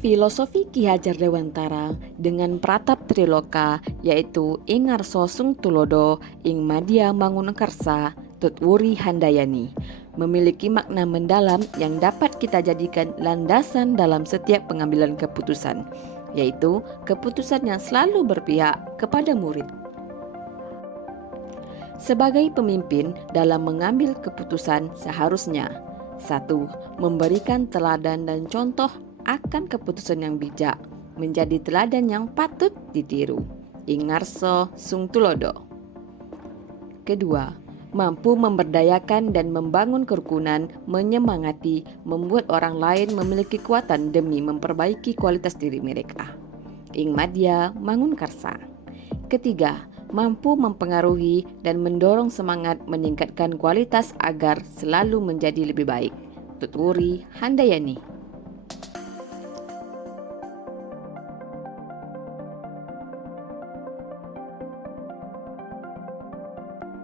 Filosofi Ki Hajar Dewantara dengan pratap Triloka yaitu Ingarso Sung Tulodo ing Madya Mangunkarsa Tutwuri Handayani memiliki makna mendalam yang dapat kita jadikan landasan dalam setiap pengambilan keputusan, yaitu keputusan yang selalu berpihak kepada murid. Sebagai pemimpin dalam mengambil keputusan seharusnya 1. Memberikan teladan dan contoh akan keputusan yang bijak, menjadi teladan yang patut ditiru. Ingarso Sung Tulodo. Kedua, mampu memberdayakan dan membangun kerukunan, menyemangati, membuat orang lain memiliki kekuatan demi memperbaiki kualitas diri mereka. Ing Madya Mangunkarsa. Ketiga, mampu mempengaruhi dan mendorong semangat meningkatkan kualitas agar selalu menjadi lebih baik. Tutwuri Handayani.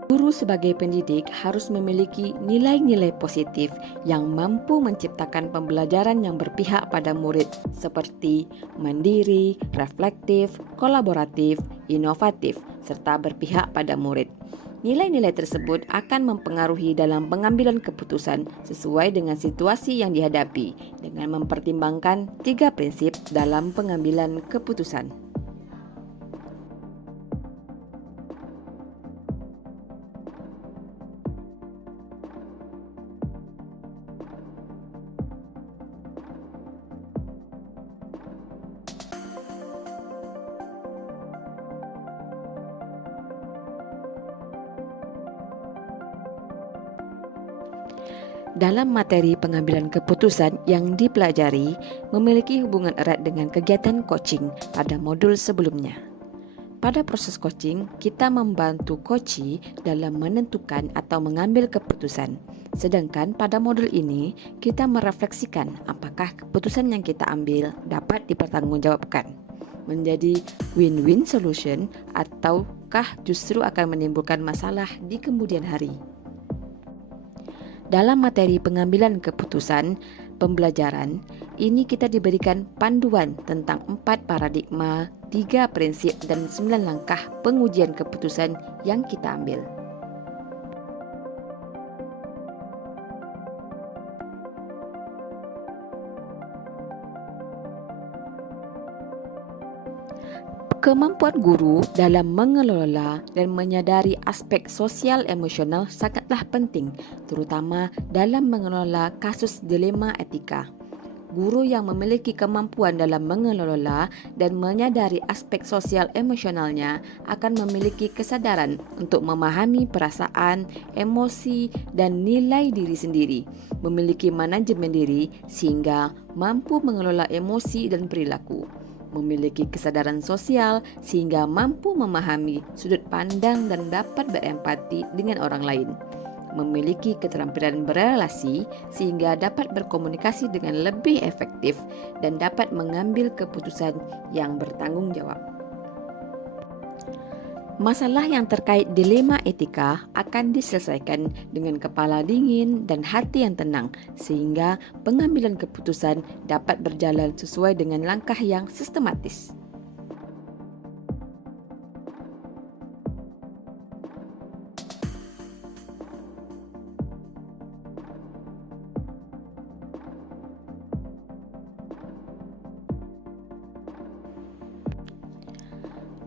Guru sebagai pendidik harus memiliki nilai-nilai positif yang mampu menciptakan pembelajaran yang berpihak pada murid seperti mandiri, reflektif, kolaboratif, inovatif, serta berpihak pada murid. Nilai-nilai tersebut akan mempengaruhi dalam pengambilan keputusan sesuai dengan situasi yang dihadapi dengan mempertimbangkan 3 prinsip dalam pengambilan keputusan. Dalam materi pengambilan keputusan yang dipelajari memiliki hubungan erat dengan kegiatan coaching pada modul sebelumnya. Pada proses coaching, kita membantu coachee dalam menentukan atau mengambil keputusan. Sedangkan pada modul ini, kita merefleksikan apakah keputusan yang kita ambil dapat dipertanggungjawabkan. Menjadi win-win solution ataukah justru akan menimbulkan masalah di kemudian hari. Dalam materi pengambilan keputusan pembelajaran, ini kita diberikan panduan tentang 4 paradigma, 3 prinsip dan 9 langkah pengujian keputusan yang kita ambil. Kemampuan guru dalam mengelola dan menyadari aspek sosial emosional sangatlah penting, terutama dalam mengelola kasus dilema etika. Guru yang memiliki kemampuan dalam mengelola dan menyadari aspek sosial emosionalnya akan memiliki kesadaran untuk memahami perasaan, emosi, dan nilai diri sendiri, memiliki manajemen diri sehingga mampu mengelola emosi dan perilaku. Memiliki kesadaran sosial sehingga mampu memahami sudut pandang dan dapat berempati dengan orang lain. Memiliki keterampilan berelasi sehingga dapat berkomunikasi dengan lebih efektif dan dapat mengambil keputusan yang bertanggung jawab. Masalah yang terkait dilema etika akan diselesaikan dengan kepala dingin dan hati yang tenang sehingga pengambilan keputusan dapat berjalan sesuai dengan langkah yang sistematis.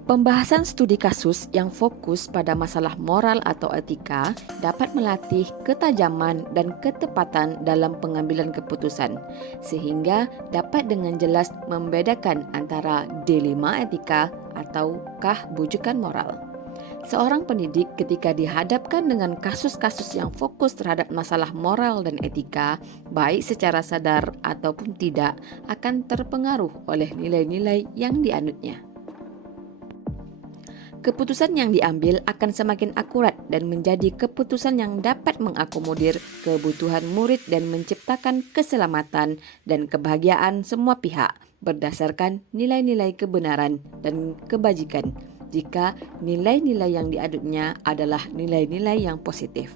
Pembahasan studi kasus yang fokus pada masalah moral atau etika dapat melatih ketajaman dan ketepatan dalam pengambilan keputusan, sehingga dapat dengan jelas membedakan antara dilema etika ataukah bujukan moral. Seorang pendidik ketika dihadapkan dengan kasus-kasus yang fokus terhadap masalah moral dan etika, baik secara sadar ataupun tidak, akan terpengaruh oleh nilai-nilai yang dianutnya. Keputusan yang diambil akan semakin akurat dan menjadi keputusan yang dapat mengakomodir kebutuhan murid dan menciptakan keselamatan dan kebahagiaan semua pihak berdasarkan nilai-nilai kebenaran dan kebajikan jika nilai-nilai yang diadutnya adalah nilai-nilai yang positif.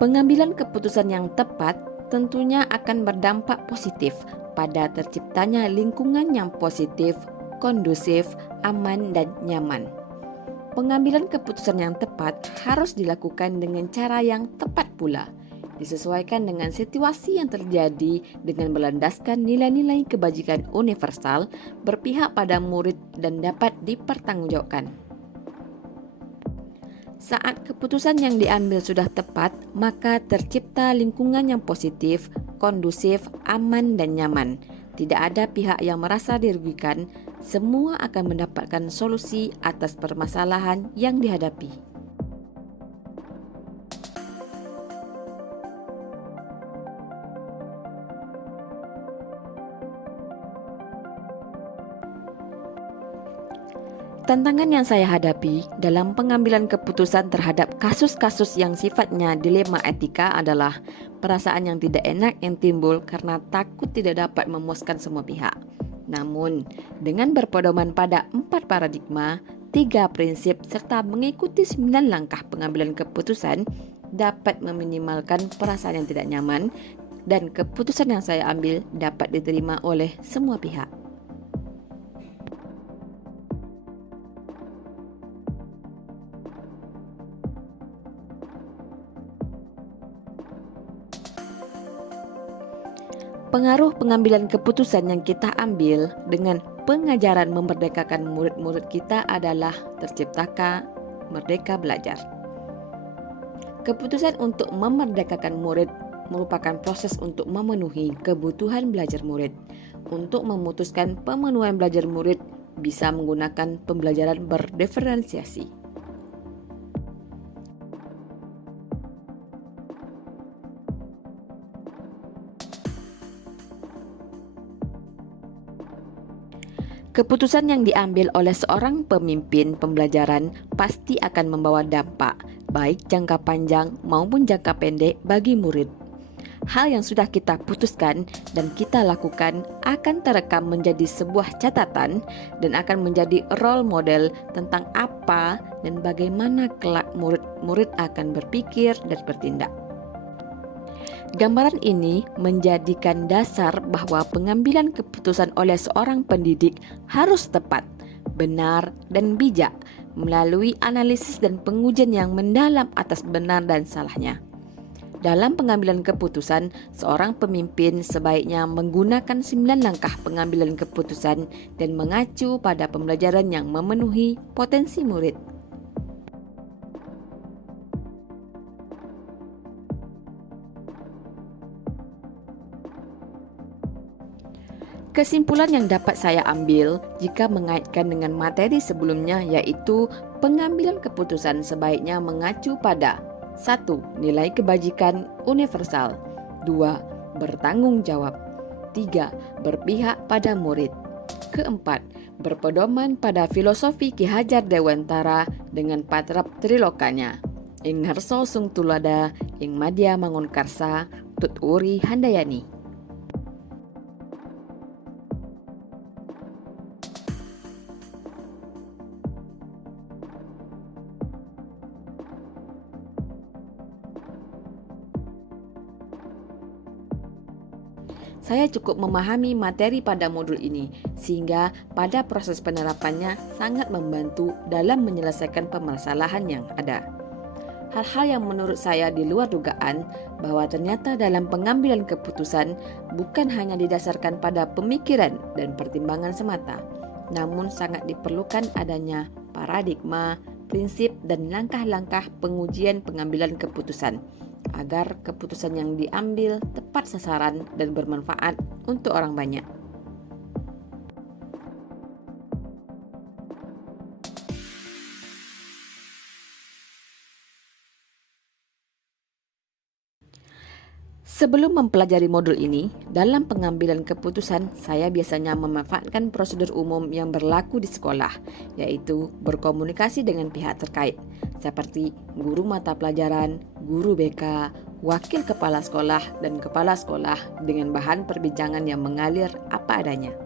Pengambilan keputusan yang tepat tentunya akan berdampak positif pada terciptanya lingkungan yang positif, kondusif, aman, dan nyaman. Pengambilan keputusan yang tepat harus dilakukan dengan cara yang tepat pula, disesuaikan dengan situasi yang terjadi dengan berlandaskan nilai-nilai kebajikan universal, berpihak pada murid dan dapat dipertanggungjawabkan. Saat keputusan yang diambil sudah tepat, maka tercipta lingkungan yang positif, kondusif, aman, dan nyaman. Tidak ada pihak yang merasa dirugikan, semua akan mendapatkan solusi atas permasalahan yang dihadapi. Tantangan yang saya hadapi dalam pengambilan keputusan terhadap kasus-kasus yang sifatnya dilema etika adalah perasaan yang tidak enak yang timbul karena takut tidak dapat memuaskan semua pihak. Namun, dengan berpedoman pada 4 paradigma, 3 prinsip serta mengikuti 9 langkah pengambilan keputusan dapat meminimalkan perasaan yang tidak nyaman dan keputusan yang saya ambil dapat diterima oleh semua pihak. Pengaruh pengambilan keputusan yang kita ambil dengan pengajaran memerdekakan murid-murid kita adalah terciptaka merdeka belajar. Keputusan untuk memerdekakan murid merupakan proses untuk memenuhi kebutuhan belajar murid. Untuk memutuskan pemenuhan belajar murid bisa menggunakan pembelajaran berdiferensiasi. Keputusan yang diambil oleh seorang pemimpin pembelajaran pasti akan membawa dampak, baik jangka panjang maupun jangka pendek bagi murid. Hal yang sudah kita putuskan dan kita lakukan akan terekam menjadi sebuah catatan dan akan menjadi role model tentang apa dan bagaimana kelak murid-murid akan berpikir dan bertindak. Gambaran ini menjadikan dasar bahwa pengambilan keputusan oleh seorang pendidik harus tepat, benar, dan bijak melalui analisis dan pengujian yang mendalam atas benar dan salahnya. Dalam pengambilan keputusan, seorang pemimpin sebaiknya menggunakan 9 langkah pengambilan keputusan dan mengacu pada pembelajaran yang memenuhi potensi murid. Kesimpulan yang dapat saya ambil jika mengaitkan dengan materi sebelumnya yaitu pengambilan keputusan sebaiknya mengacu pada 1. Nilai kebajikan universal. 2. Bertanggung jawab. 3. Berpihak pada murid. Keempat, berpedoman pada filosofi Ki Hajar Dewantara dengan patrap trilokanya. Ing Harso Sung Tulada, Ing Madya Mangunkarsa, Tut Uri Handayani. Saya cukup memahami materi pada modul ini, sehingga pada proses penerapannya sangat membantu dalam menyelesaikan permasalahan yang ada. Hal-hal yang menurut saya di luar dugaan bahwa ternyata dalam pengambilan keputusan bukan hanya didasarkan pada pemikiran dan pertimbangan semata, namun sangat diperlukan adanya paradigma, prinsip, dan langkah-langkah pengujian pengambilan keputusan agar keputusan yang diambil tepat sasaran dan bermanfaat untuk orang banyak. Sebelum mempelajari modul ini, dalam pengambilan keputusan saya biasanya memanfaatkan prosedur umum yang berlaku di sekolah, yaitu berkomunikasi dengan pihak terkait, seperti guru mata pelajaran, guru BK, wakil kepala sekolah, dan kepala sekolah dengan bahan perbincangan yang mengalir apa adanya.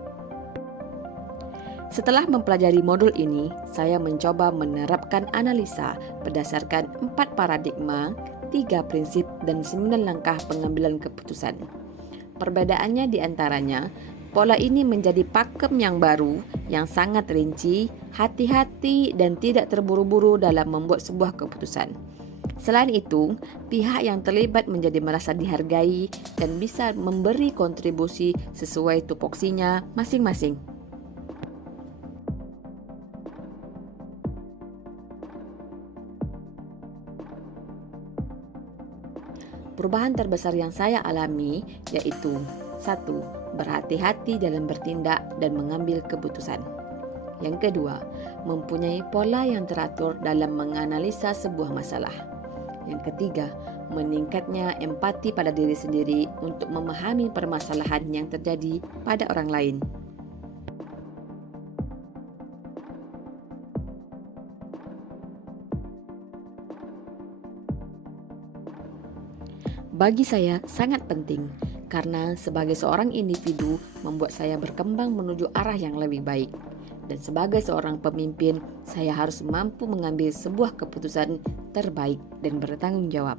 Setelah mempelajari modul ini, saya mencoba menerapkan analisa berdasarkan 4 paradigma, 3 prinsip dan 9 langkah pengambilan keputusan. Perbedaannya di antaranya, pola ini menjadi pakem yang baru, yang sangat rinci, hati-hati dan tidak terburu-buru dalam membuat sebuah keputusan. Selain itu, pihak yang terlibat menjadi merasa dihargai dan bisa memberi kontribusi sesuai tupoksinya masing-masing. Perubahan terbesar yang saya alami yaitu 1. Berhati-hati dalam bertindak dan mengambil keputusan. Yang kedua, mempunyai pola yang teratur dalam menganalisa sebuah masalah. Yang ketiga, meningkatnya empati pada diri sendiri untuk memahami permasalahan yang terjadi pada orang lain. Bagi saya sangat penting karena sebagai seorang individu membuat saya berkembang menuju arah yang lebih baik. Dan sebagai seorang pemimpin, saya harus mampu mengambil sebuah keputusan terbaik dan bertanggung jawab.